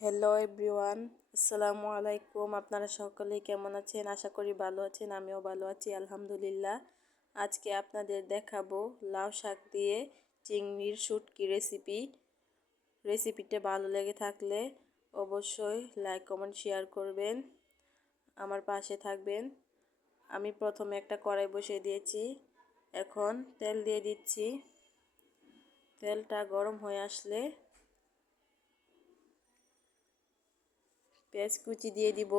Hello everyone, আসসালামু আলাইকুম। আপনারা সকলেই কেমন আছেন? আশা করি ভালো আছেন। আমিও ভালো আছি আলহামদুলিল্লাহ। আজকে আপনাদের দেখাবো লাউ শাক দিয়ে চিংড়ির শুটকি রেসিপিটা ভালো লেগে থাকলে অবশ্যই লাইক কমেন্ট শেয়ার করবেন, আমার পাশে থাকবেন। আমি প্রথমে একটা কড়াই বসিয়ে দিয়েছি, এখন তেল দিয়ে দিচ্ছি। তেলটা গরম হয়ে আসলে পেঁয়াজ কুচি দিয়ে দিব।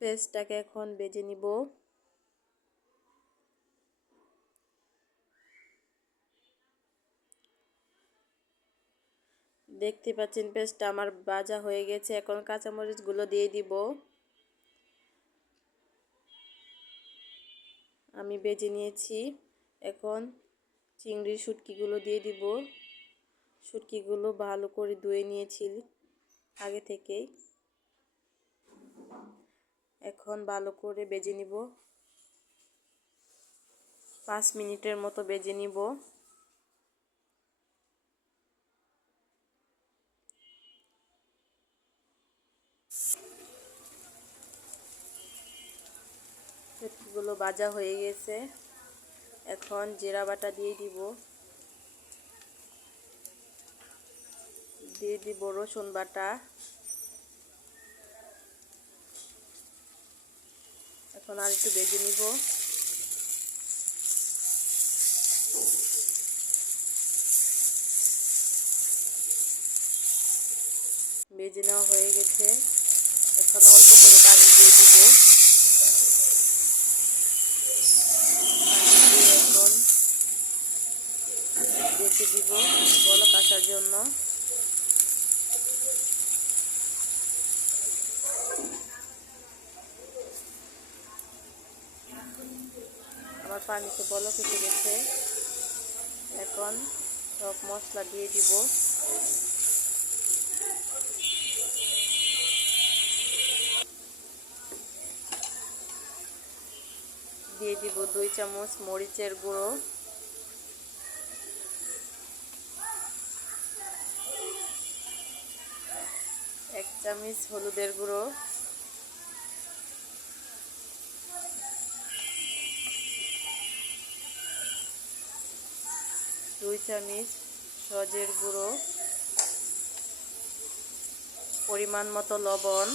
পেঁয়াজটাকে এখন ভেজে নিব। দেখতে পাচ্ছেন পেঁয়াজটা আমার ভাজা হয়ে গেছে। এখন কাঁচামরিচগুলো দিয়ে দিব। আমি ভেজে নিয়েছি। এখন চিংড়ির শুটকিগুলো দিয়ে দিব। শুটকিগুলো ভালো করে ধুয়ে নিয়েছি আগে থেকেই। এখন ভালো করে ভেজে নিব। 5 মিনিটের মতো ভেজে নিব। শুটকিগুলো ভাজা হয়ে গেছে। এখন জিরা বাটা দিয়ে দিব রসুন বাটা। এখন আর একটু ভেজে নিব। ভেজে নেওয়া হয়ে গেছে। এখন অল্প করে পানি দিয়ে দিব। এখন রেখে দিব বলক আসার জন্য। আমার পানিতে বলক এসে গেছে। এখন সব মশলা দিয়ে দিব। দিয়ে দিব 2 চামচ মরিচের গুঁড়ো, 1 চামচ হলুদের গুঁড়ো, 2 চামচ সজের গুঁড়ো, পরিমাণ মতো লবণ।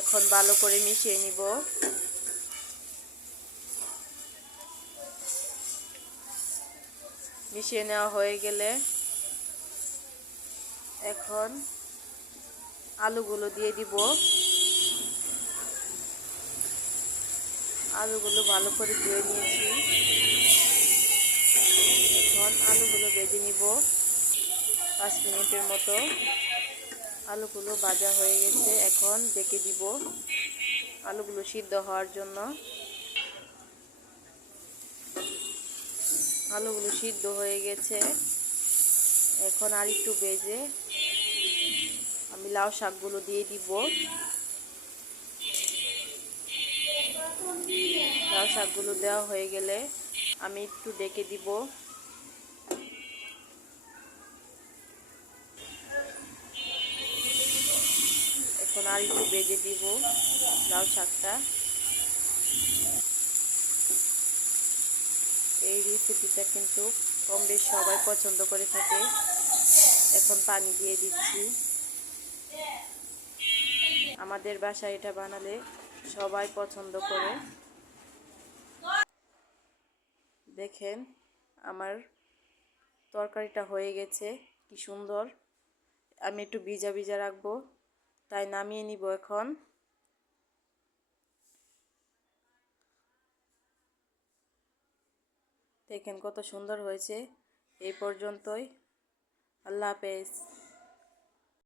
এখন ভালো করে মিশিয়ে নিব। মিশিয়ে নেওয়া হয়ে গেলে এখন আলুগুলো দিয়ে দিব। আলুগুলো ভালো করে ধুয়ে নিয়েছি। এখন আলুগুলো ভেজে নিব 5 মিনিটের মতো। আলুগুলো ভাজা হয়ে গেছে। এখন ঢেকে দিব আলুগুলো সিদ্ধ হওয়ার জন্য। আলুগুলো সিদ্ধ হয়ে গেছে। এখন আর একটু ভেজে আমি লাউ শাকগুলো দিয়ে দিব। লাউ শাকগুলো দেওয়া হয়ে গেলে আমি একটু ঢেকে দিব। এখন আর একটু ভেজে দিব লাউ শাকটা। এই রেসিপিটা কিন্তু কম বেশ সবাই পছন্দ করে থাকে। এখন পানি দিয়ে দিচ্ছি। আমাদের বাসায় এটা বানালে সবাই পছন্দ করে। দেখেন আমার তরকারিটা হয়ে গেছে, কি সুন্দর। আমি একটু ভিজা ভিজা রাখবো, তাই নামিয়ে নিব এখন। দেখেন কত সুন্দর হয়েছে। এই পর্যন্তই। আল্লাহ হাফেজ।